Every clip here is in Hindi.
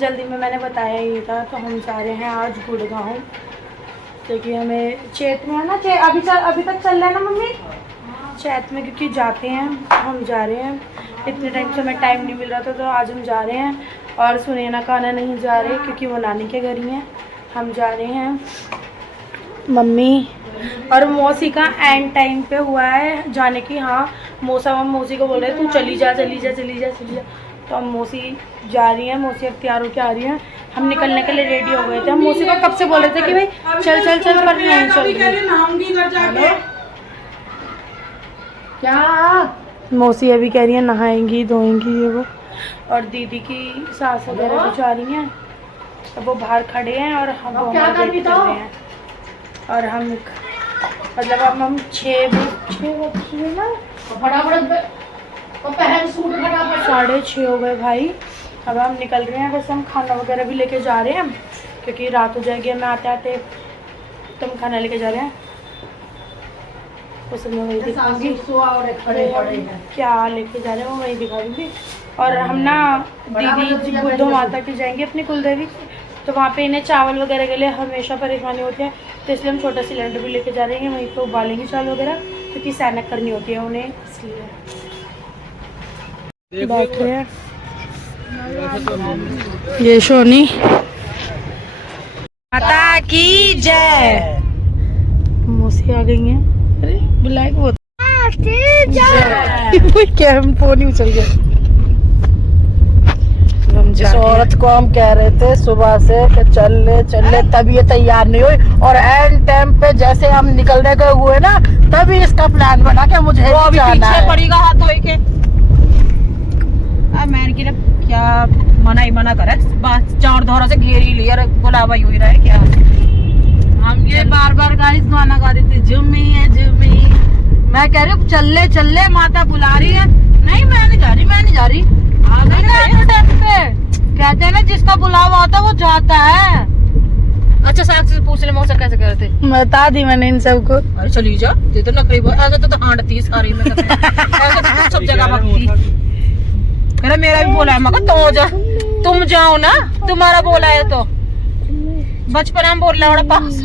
जल्दी में मैंने बताया ही था। तो हम जा रहे हैं आज गुड़गांव, क्योंकि हमें चैत में है ना, अभी तक चल रहा है ना मम्मी, चैत में क्योंकि जाते हैं हम जा रहे हैं। इतने टाइम से हमें टाइम नहीं मिल रहा था, तो आज हम जा रहे हैं। और सुनैना खाना नहीं जा रहे क्योंकि वो नानी के घर ही हैं। हम जा रहे हैं मम्मी और मौसी का एंड टाइम पे हुआ है जाने की। हाँ मौसा हम मौसी को बोल रहे तू चली जा चली जा चली जा चली जा, तो हम मौसी जा रही हैं। मौसी अब तैयार होकर आ रही हैं। हम निकलने के लिए रेडी हो गए थे। हम मौसी को कब से बोल रहे थे कि भाई चल चल चल, पर नहीं चल। क्या मौसी अभी कह रही है नहाएंगी धोएंगी ये वो। और दीदी की सास वगैरह भी जा रही हैं, अब वो बाहर खड़े हैं और हम वेट कर रहे हैं। और हम मतलब अब हम 6 बजे ना फटाफट 6:30 हो गए भाई। अब हम निकल रहे हैं। बस हम खाना वगैरह भी लेके जा रहे हैं क्योंकि रात हो जाएगी हमें आते आते। तो हम खाना लेके जा रहे हैं, उस मैं वही दिखाऊंगी क्या लेके जा रहे हैं, वो वही दिखा दूँगी। और हम ना दीदी बुद्धो माता की जाएंगे अपनी कुलदेवी, तो वहाँ पे इन्हें चावल वगैरह के लिए हमेशा परेशानी होती है। तो इसलिए हम छोटा सिलेंडर भी लेके जा रहे हैं, वहीं पे उबालेंगे चावल वगैरह, क्योंकि सैनक करनी होती है उन्हें, इसलिए बैठ रहे हैं। ये शोनी माता की जय। मौसी आ गई हैं। अरे बुलाए वो क्या हम फोन ही उछल गया। जिस औरत को हम कह रहे थे सुबह से कि चल ले तब ये तैयार नहीं हुई, और एंड टाइम पे जैसे हम निकलने गए हुए ना, तभी इसका प्लान बना के मुझे पीछे पड़ेगा हाथ धोए के। अब मैंने की क्या मना करे, बात चार दौरा से घेर ही लिया, बुलावा ही रहा है क्या। हम ये बार बार गाइस गाना गा रही थी, जुम्मी है जुम्मी। मैं कह रही हूँ चल ले माता बुला रही है। नहीं मैं नहीं जा रही आ गई ना टाइम पे। कहते हैं ना जिसका बुलावा होता है वो जाता है। अच्छा साक्षी से पूछ ले मौसा कैसे कह रहे थे, बता दी मैंने इन सबको। अरे चली जा, ये तो नकली ऐसा तो हांडती सारी में ऐसा तो सब जगह भक्ति। कह रहा मेरा भी बोला है, मगर तो जा तुम जाओ ना, तुम्हारा बोला है तो बचपन में बोल रहा पास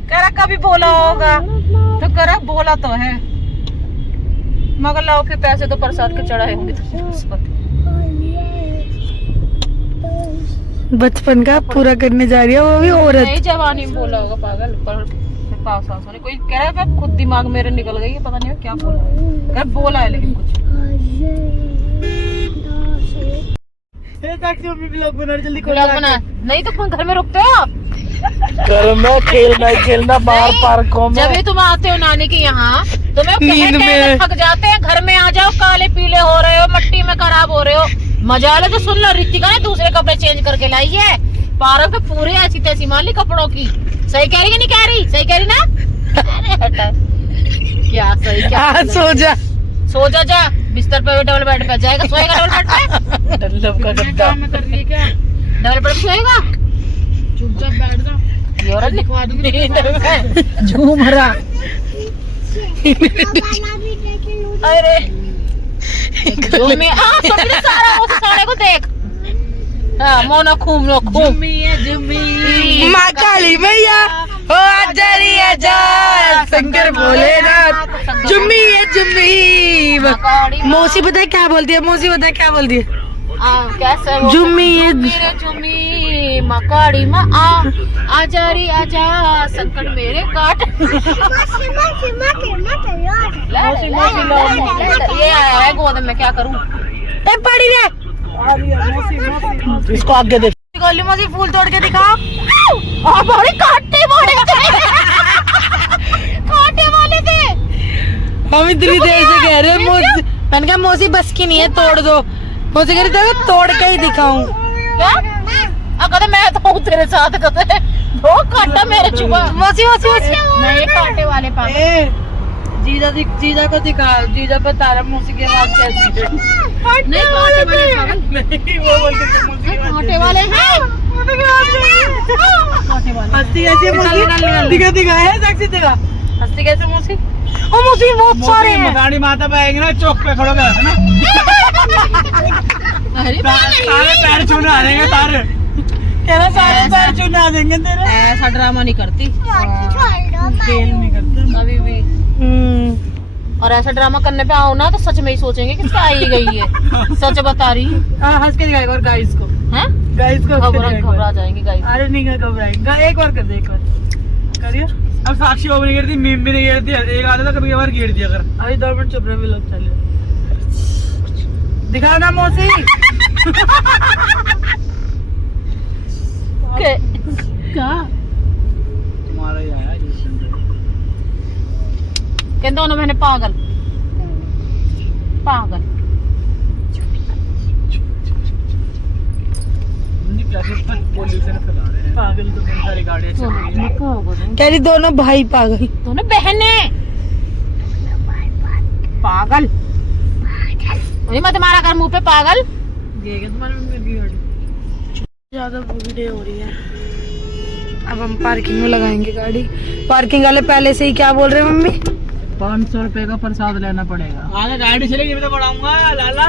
कह रहा कभी बोला होगा, तो कह रहा बोला तो है, मगर लाओ फिर पैसे तो प्रसाद के चढ़ाए होंगे। बचपन का पूरा करने जा रही है वो भी औरत। नहीं जवानी में बोला होगा पागल, पर पास होने कोई कह रहा है। मैं खुद दिमाग मेरे निकल गई है, पता नहीं क्या बोला है, बोला है लेकिन कुछ। ब्लॉग बना जल्दी बना नहीं तो घर में रुकते हो आप? घर में खेलना बाहर पार्कों में। जब भी तुम आते हो नानी के यहाँ तो मैं थक जाते हैं, घर में आ जाओ काले पीले हो रहे हो, मिट्टी में खराब हो रहे हो। मजा आ तो सुन लो, रितिका ने दूसरे कपड़े चेंज करके लाई है, पार्क में पूरे ऐसी तैसी मान ली कपड़ों की। सही कह रही है नहीं कह रही? सही कह रही ना? अरे हटा क्या सही क्या, सो जा बिस्तर पे डबल बेड पे जाएगा, सोएगा डबल बेड पे। का गद्दा में कर रही क्या? डबल बेड पे सोएगा, चुपचाप बैठ जा। ये औरत लिखवा दूंगी झूमरा। अरे सारा सारे को देख। हाँ मोना खूब माँ काली मैया हो आजा शंकर भोलेनाथ, जुम्मी है जुम्मी। मौसी बताए क्या बोलती है? मौसी बताए क्या बोलती है? कैसे जुम्मी है जुम्मी मकाड़ी माँ आजा री आजा संकट मेरे काट। ये आया है गोद में, क्या करूँ? पड़ी रे इसको आगे देख। गोली मौसी फूल तोड़ के दिखा। और बड़े कांटे वाले थे। हम इतनी देर से कह रहे हैं, मैंने कहा मौसी बस की नहीं है तोड़ दो। मौसी कह रही थी तोड़ के ही दिखाऊं क्या? अगर मैं तो तेरे साथ करते वो कांटा मेरे चुभा। मौसी नहीं कांटे वाले पागल। जीजा को दिखा, जीजा बता रहा मौसी की आवाज कैसी है। नहीं कांटे वाले पागल नहीं वो बोलते कांटे वाले हैं। हस्ती कैसे मौसी दिखा है साक्षी दिखा हस्ती कैसे मौसी। ओ मौसी बहुत सारे हैं। गाड़ी माता पे आएंगे ना चौक पे खड़ो ना। अरे सारे पैर छूने आ देंगे सारे, कह रहा सारे पैर छूने आ देंगे तेरे। ऐसा ड्रामा नहीं करती फेल नहीं करते कभी भी। और ऐसा ड्रामा करने पे आओ ना तो सच में ही सोचेंगे कि क्या आई गई है। सच बता रही हूँ। हंस के दिखाएगा और गाइस को, हैं? गाइस को घबरा जाएंगे गाइस। अरे नहीं घबराएंगे, एक बार कर दे, एक बार करिए। अब साक्षी वो भी नहीं गिरती, मीम भी नहीं गिरती, एक आधा तो कभी कभार गिर दिया कर। अभी 2 मिनट चुप रहे, भी लोग चले दिखा ना मौसी। क्या तुम्हारा ही आया कहते दोनों मैंने पागल पागल। पागल तो बहुत सारी गाड़ियाँ चल रही हैं। कह रही दोनों भाई पागल, दोनों बहने पागल। अरे मैं तुम्हारा घर मुंह पे पागल। ये क्या तुम्हारे मम्मी की गाड़ी? ज्यादा वीडियो हो रही है। अब हम पार्किंग में लगाएंगे गाड़ी। पार्किंग वाले पहले से ही क्या बोल रहे हैं मम्मी? 500 रुपए का प्रसाद लेना पड़ेगा। आगे गाड़ी चलेगी मैं तो बढ़ाऊंगा लाला।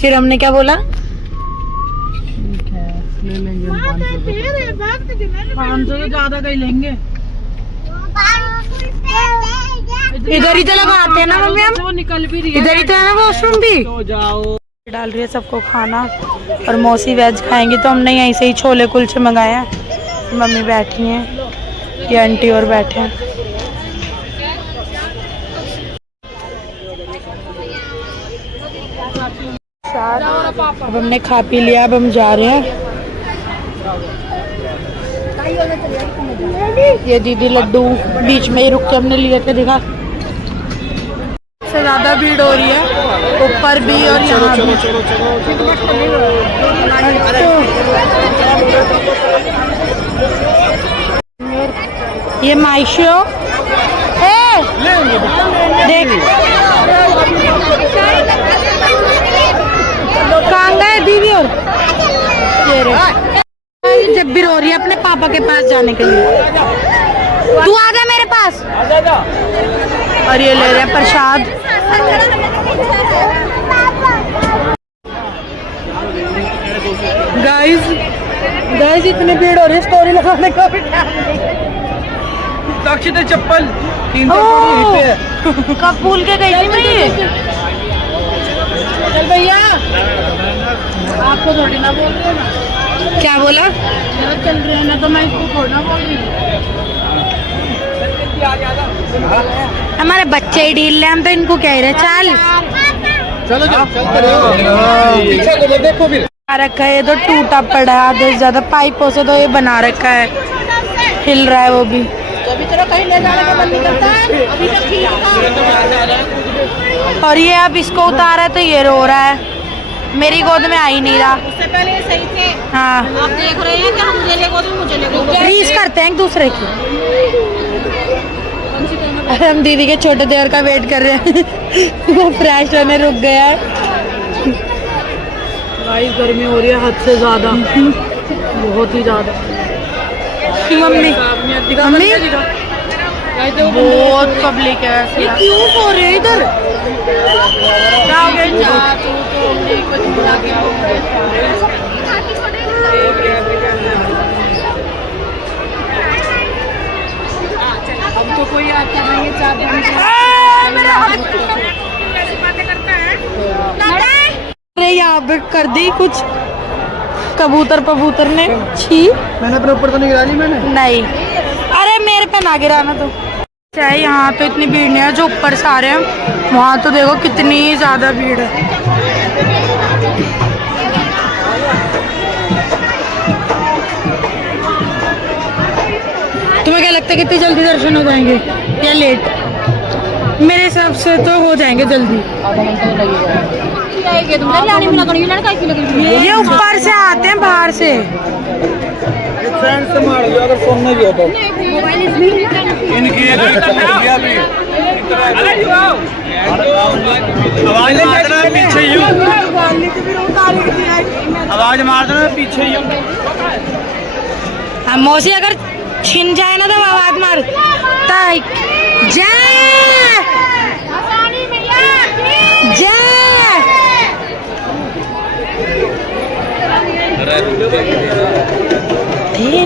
फिर हमने क्या बोला? ठीक है ले लेंगे 500 तो ज्यादा कहीं लेंगे। इधर ही तो लगाते हैं ना मम्मी हम, वो निकल भी रही है, इधर ही तो है ना वॉशरूम भी। तो जाओ। डाल रही है सबको खाना, और मौसी वेज खाएंगी तो हमने यहीं से ही छोले कुलचे मंगाए हैं। मम्मी बैठी हैं, ये आंटी और बैठे हैं। अब हमने खा पी लिया, अब हम जा रहे हैं। ये दीदी लड्डू बीच में ही रुक के हमने लिए थे, दिखा। से ज्यादा भीड़ हो रही है ऊपर भी और यहाँ भी। ये माइशो देख कहाँ गए दीदी। और ये रे, जब भी रो रही है अपने पापा के पास जाने के लिए। तू आ जा मेरे पास। और ये ले रहे हैं प्रसाद। गाइस इतनी भीड़ हो रही है, स्टोरी लगाने का भी टाइम नहीं। साक्षी तो चप्पल 300 पे है। कब भूल के गई थी मैं। चल भैया आपको थोड़ी ना बोल रहे हो ना। क्या बोला? चल रहे हैं ना तो मैं इसको थोड़ी ना बोल रही हूँ। हमारे बच्चे ही डील ले, हम तो इनको कह रहे चल चलो पीछे को देखो फिर। रखा है, ये तो टूटा पड़ा है आधे से ज्यादा, पाइपों से तो ये बना रखा है, हिल रहा है वो भी। अभी चलो कहीं ले जाने का मन नहीं करता है। अभी तक ठीक था। और ये अब इसको उतारा है तो ये रो रहा है, मेरी गोद में आ ही नहीं रहा। उससे पहले ये सही थे। हाँ आप देख रहे हैं कि हम मुझे ले गोद में मुझे ले गोद में। रीस करते हैं एक दूसरे की। अरे हम दीदी के छोटे देवर का वेट कर रहे हैं। वो फ्रेश होने रुक गया है। भाई गर्मी हो रही है हद से ज्यादा, बहुत ही ज्यादा। मम्मी बहुत पब्लिक है। क्यों हो रहे हैं इधर? हम तो कोई आता नहीं है। अरे यहाँ पे कर दी कुछ कबूतर पबूतर ने। छी मैंने अपने ऊपर तो नहीं गिरा ली मैंने। नहीं, अरे मेरे पे ना गिराना तो। चाहे यहाँ तो इतनी भीड़ नहीं है, जो ऊपर से आ रहे हैं वहाँ तो देखो कितनी ज्यादा भीड़ है। तुम्हें क्या लगता है कितनी जल्दी दर्शन हो जाएंगे या लेट? मेरे हिसाब से तो हो जाएंगे जल्दी। ये ऊपर से आते हैं बाहर से। से मार दिया अगर फोन नहीं होता। इनकी आवाज मारना पीछे आवाज मारना पीछे। मौसी अगर छिन जाए ना तो आवाज मार। जय जय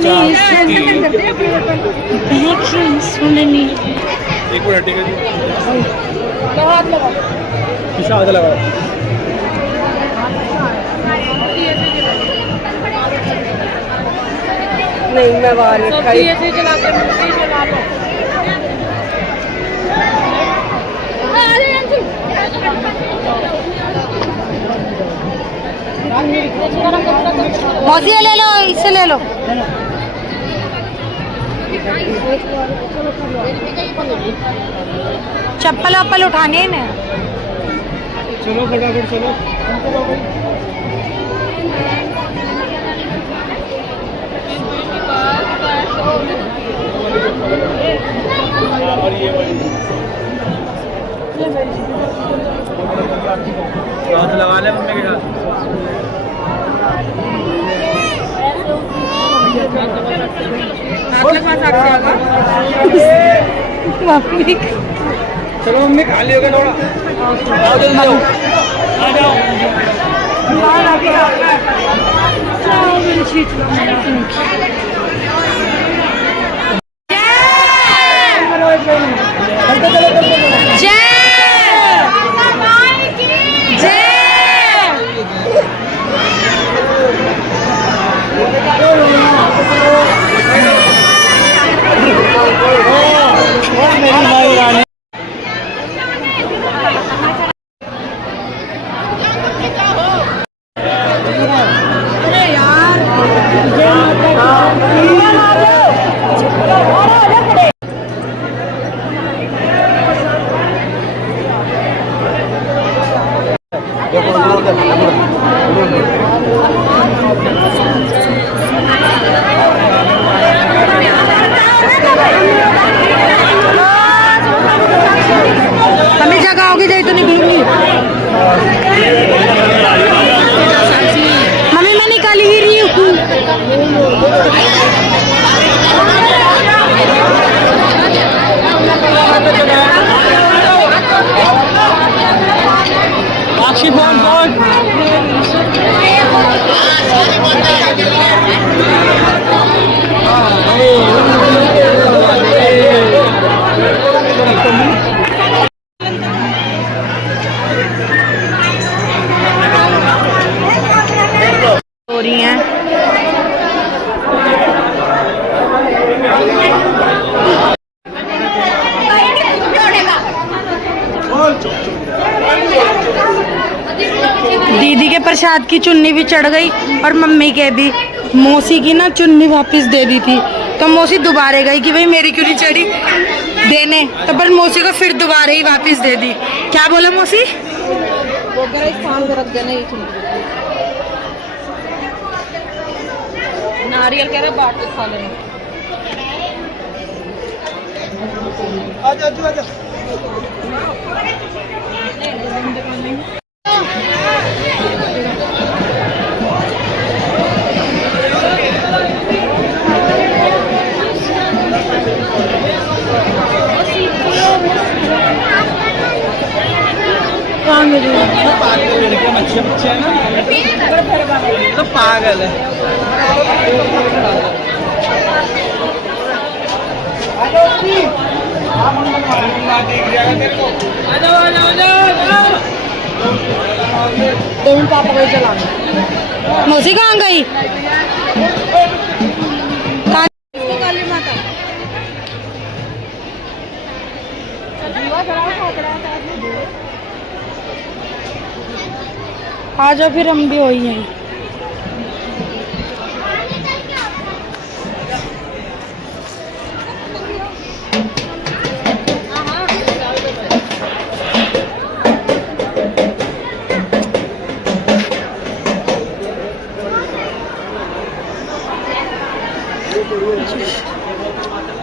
नहीं सुननी। एक मिनट ठीक है जी। हाथ लगा पीछे हाथ लगा। नहीं मैं बाहर नहीं खाई। ऐसे चला के चला लो। मौसी ले लो, इससे ले लो। चप्पल वप्पल उठानी है ना। चलो फटाफट चलो। और ये हाथ लगा ले मम्मी के साथ। मम्मी चलो मम्मी खाली हो गया थोड़ा। आओ जल्दी आओ। आ जाओ। हमें जगह होगी जाए तो निकलूंगी। मम्मी मैं निकाली ही रही हूँ। हो रही हैं। दीदी के प्रसाद की चुन्नी भी चढ़ गई और मम्मी के भी। मौसी की ना चुन्नी वापस दे दी थी तो मौसी दोबारा गई कि भाई मेरी क्यों नहीं चढ़ी देने, तो पर मौसी को फिर दोबारा ही वापस दे दी। क्या बोला मौसी? वो कह रहा स्थान पे रख देना ये चुन्नी। नारियल कह रहे बांट के खा लेना। आजा आजा आजा। बच्चे है ना तो पागल है। तुम पापा को चलाना। मौसी कहाँ गई? काली माता आ जाओ फिर हम भी वही हैं।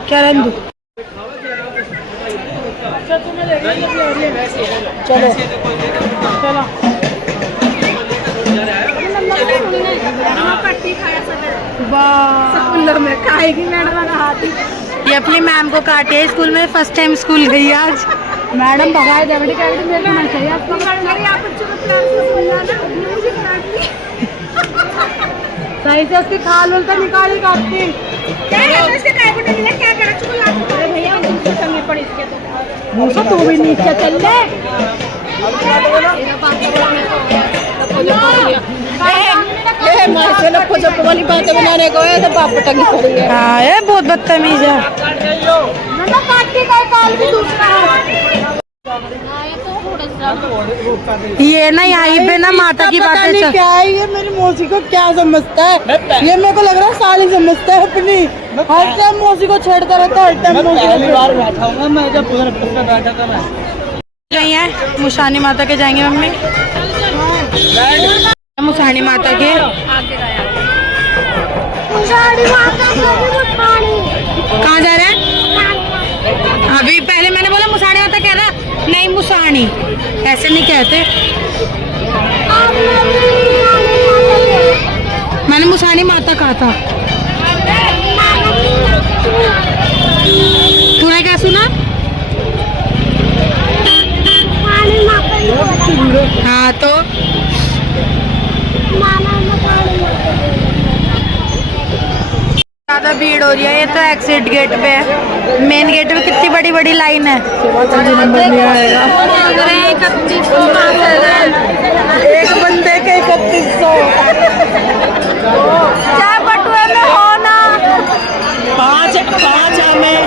क्या रंदू? चलो चलो ये अपनी मैम को काटे स्कूल में। फर्स्ट टाइम स्कूल गई आज। मैडम भगाए जबड़ी मेरे को मन चाहिए आपको। सही से उसकी खाल उल तो निकाली काटती। मूसा तू भी नीचे चल ले। वाली बातें बनाने को है तो बाप टंगी पड़ी है। हाँ ये बहुत बदतमीज है। ये ना यहीं पे ना माता की बातें चल। क्या है ये, मेरी मौसी को क्या समझता है ये? मेरे को लग रहा है साली समझता है अपनी। हर टाइम मौसी को छेड़ता रहता है, हर टाइम मौसी को। पहली बार बैठा हूँ मैं, जब उधर बस में बैठा था मैं। गई है मुसानी माता के, जाएंगे मम्मी मुसानी माता के। कहाँ जा रहे हैं? अभी पहले मैंने बोला मुसानी माता, कह रहा नहीं मुसानी, ऐसे नहीं कहते। मैंने मुसानी माता कहा था। तूने क्या सुना? हाँ तो ज्यादा भीड़ हो रही है। ये तो एग्जिट गेट पे है, मेन गेट पे कितनी बड़ी बड़ी लाइन है। एक बंदे के 3100। चाय बटुए में हो ना, 5 हमें।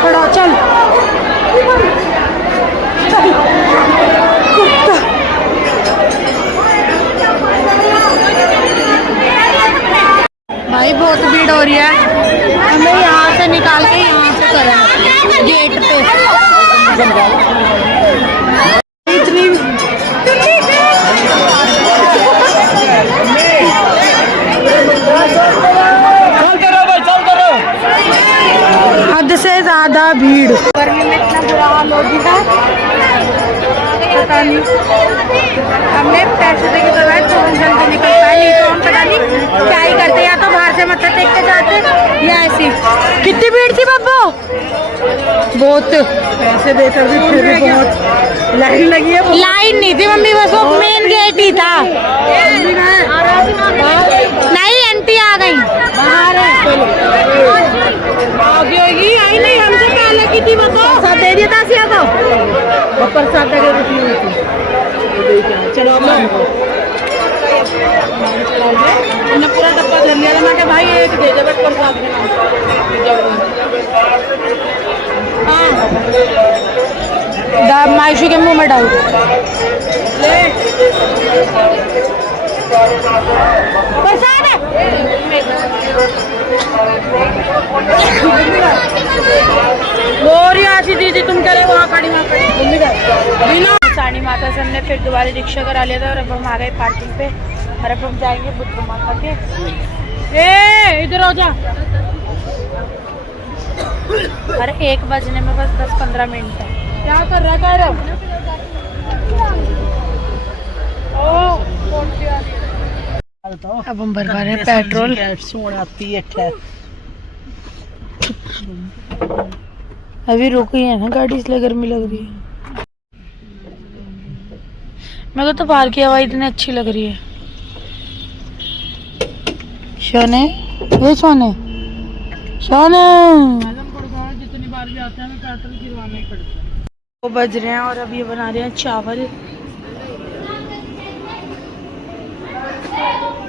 खड़ा चल। भाई बहुत भीड़ हो रही है, हमें यहाँ से निकाल के यहाँ से करें गेट पे। इतनी चलते रहो भाई, चलते रहो। हद से ज्यादा भीड़। गर्मी में इतना बुरा हाल हो गया, पता नहीं। हमने पैसे दे के करवाए तो हम जल्दी निकल पाए, नहीं तो हम पता नहीं क्या ही करते, या तो बाहर से मत्था टेक के जाते या ऐसी। कितनी भीड़ थी बब्बू? बहुत। पैसे देकर भी फिर भी बहुत लाइन लगी है। लाइन नहीं थी मम्मी, बस वो मेन गेट ही था। नहीं आंटी आ गई बाहर होगी, आई नहीं, हमसे पहले की थी। बताओ सब दे दिया था सिया को, प्रसाद देकर रुकी हुई थी। चलो अब मैंने पूरा डब्बा धर लिया था। मैं भाई एक दे दे बस प्रसाद के नाम। हाँ मायशू के मुंह में डाल प्रसाद है। आशी दीदी तुम करे वहाँ खड़ी, वहाँ खड़ी। सानी माता से हमने फिर दोबारा रिक्शा करा लिया था और अब हम आ गए पार्किंग पे और अब हम जाएंगे बुद्ध माता के। ए इधर हो जा। अरे 1 बजने में बस 10-15 मिनट है। क्या कर रहा है? अब हम भरवा रहे हैं पेट्रोल। आती है अभी रुकी है ना गाड़ी, इसलिए गर्मी लग रही है। मेरे को तो बाहर की हवा इतनी अच्छी लग रही है। सोने ये सोने सोने जितनी बार भी आते हैं पेट्रोल गिरवाना ही पड़ता है। 2 बज रहे हैं और अब ये बना रहे हैं चावल।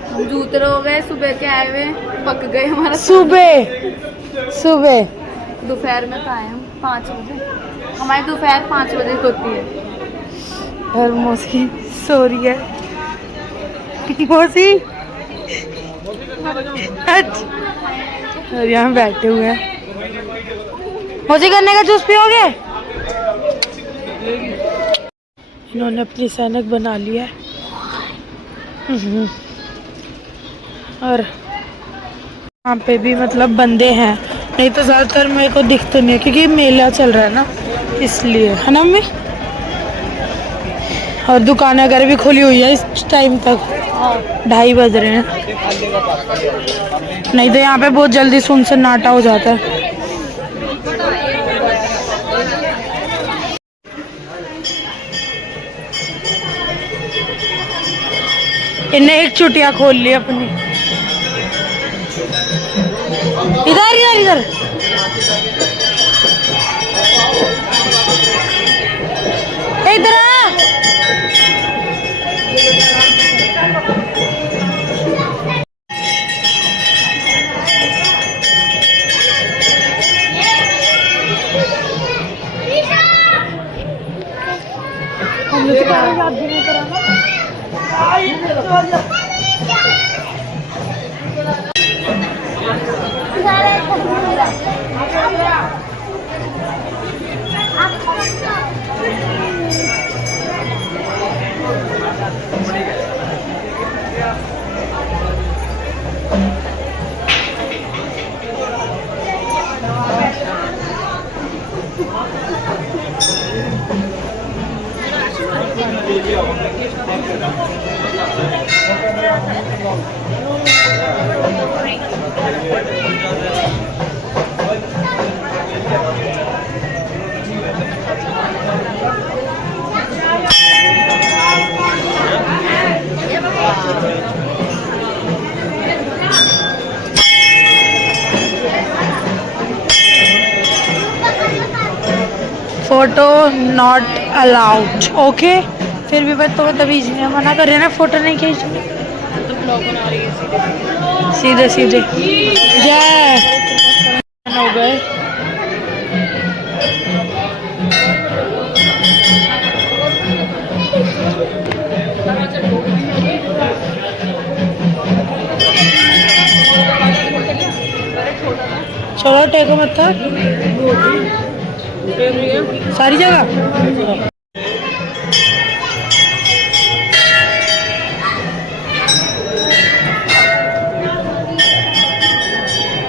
हम जूते हो गए, सुबह के आए हुए पक गए हमारा। सुबह दोपहर में तो आए हम 5 बजे। हमारी दोपहर 5 बजे होती है। और मौसी सो रही है। मौसी और यहाँ बैठे हुए हैं। मौसी गन्ने का जूस पियोगे? इन्होंने अपनी सैनक बना लिया है। और यहाँ पे भी मतलब बंदे हैं, नहीं तो ज़्यादातर मेरे को दिखते नहीं है क्योंकि मेला चल रहा है ना, इसलिए, है ना मम्मी। और दुकानें वगैरह भी खुली हुई है इस टाइम तक, 2:30 बज रहे हैं, नहीं तो यहाँ पे बहुत जल्दी सुनसन्नाटा हो जाता है। इन्हें एक चुटिया खोल ली अपनी। इधर इधर इधर इधर आ। हमने तो याद भी नहीं करा ना। Photo not allowed, okay. फिर भी बस तो तभी इसलिए मना कर रहे हैं ना, फोटो नहीं खींचनी। सीधे सीधे जय हो गए। चलो टेको मत्था सारी जगह।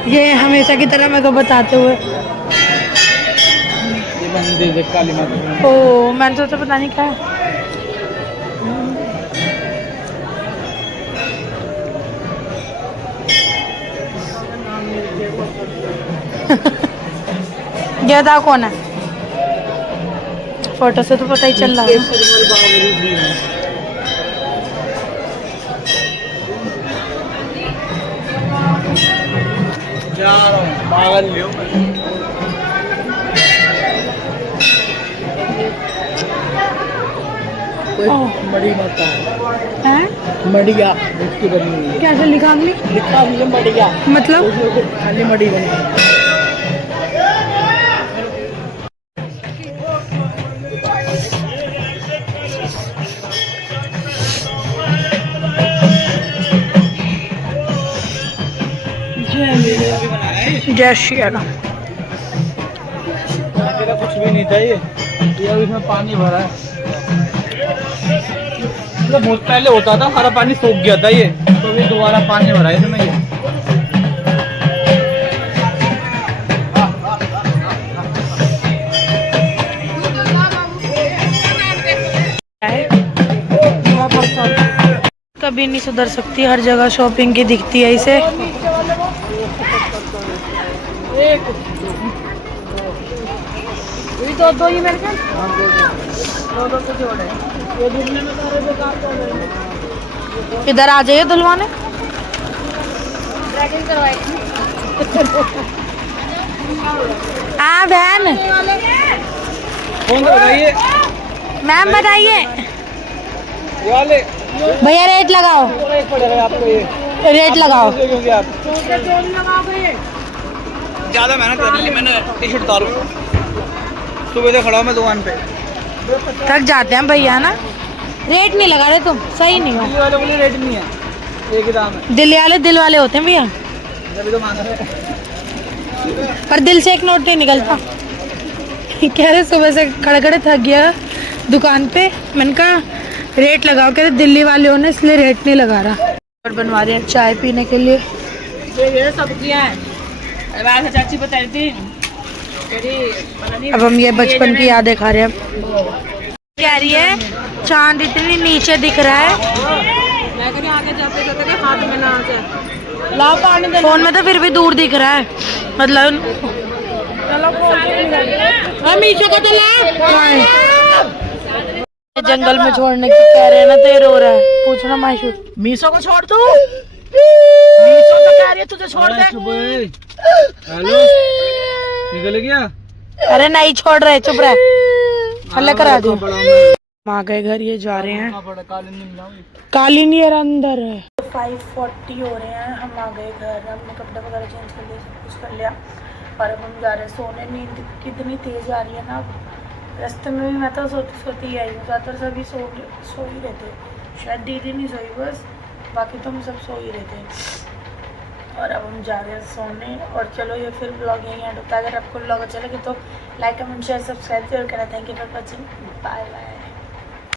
ये हमेशा की तरह मेरे को बताते हुए, ये मंदिर है काली माता। ओ मैंने सोचा पता नहीं क्या है। ये था कौन है? फोटो से तो पता ही चल रहा है। जा रहा हूँ पागल लियो। मड़ी माता हैं? मड़िया उसकी बनी हुई है। कैसे लिखा हमने? लिखा भी है मड़िया, मतलब खाली मड़ी बनी है। जय श्री राम। कुछ भी नहीं चाहिए, ये अब इसमें पानी भरा है। मतलब बहुत पहले होता था, सारा पानी सूख गया था, ये तो भी दोबारा पानी भरा है इसमें। ये कभी नहीं सुधर सकती, हर जगह शॉपिंग की दिखती है इसे। दो ही मेरे ख्याल दो तो जोड़े। इधर आ जाइए दुलवाने। हाँ बहन, कौन सा बताइए? मैम बताइए। ये वाले भैया रेट लगाओ, पड़ेगा आपको, ये रेट लगाओ। क्योंकि आप ज़्यादा मेहनत कर ली मैंने। टी शर्ट उतारूँ, सुबह से खड़ा हूँ मैं दुकान पे। थक जाते हैं भैया ना। रेट नहीं लगा रहे तुम, सही नहीं दिल्ली हो। वाले बोले रेट नहीं है, एक ही दाम है। दिल्ली वाले दिल वाले होते हैं भैया, जब तो मांग रहे हैं। पर दिल से एक नोट नहीं निकलता। कह रहे सुबह से खड़े खड़े थक गया दुकान पे, मैंने कहा रेट लगाओ, कह रहे दिल्ली वाले हो ना इसलिए रेट नहीं लगा रहा। और बनवा रहे हैं चाय पीने के लिए। ये सब्जियां है चाची बताई थी। अब हम ये बचपन की यादें खा रहे हैं। कह रही है चांद इतनी नीचे दिख रहा है, आगे जाते जाते हाथ में ना आ जाए। ला पानी फोन में तो फिर भी दूर दिख रहा है, मतलब मीशो का तो ला। जंगल में छोड़ने की कह रहे हैं ना, तो रो रहा है। पूछना मायशू, मीशो को छोड़ दू, मीशो तो कह रही है तुझे छोड़ दे। हेलो, निकल गया? अरे नहीं छोड़ रहे, चुप रहे, हल्ला करा दो। हम आ गए घर, ये जा रहे हैं। कालीन ये अंदर है। 5:40 हो रहे हैं, हम आ गए घर। हमने कपड़े वगैरह चेंज कर लिए, सब कुछ कर लिया और अब हम जा रहे हैं सोने। नींद कितनी तेज आ रही है ना। रास्ते में भी मैं तो सोती ही आई हूँ, ज़्यादातर सभी सो ही रहते, शायद दीदी नहीं सोई बस, बाकी तो हम सब सो ही रहते। और अब हम जा रहे हैं सोने। और चलो ये फिर ब्लॉग यहीं एंड होता है। अगर आपको ब्लॉग अच्छा लगे तो लाइक कमेंट शेयर सब्सक्राइब जरूर करना। Thank you for watching, bye bye.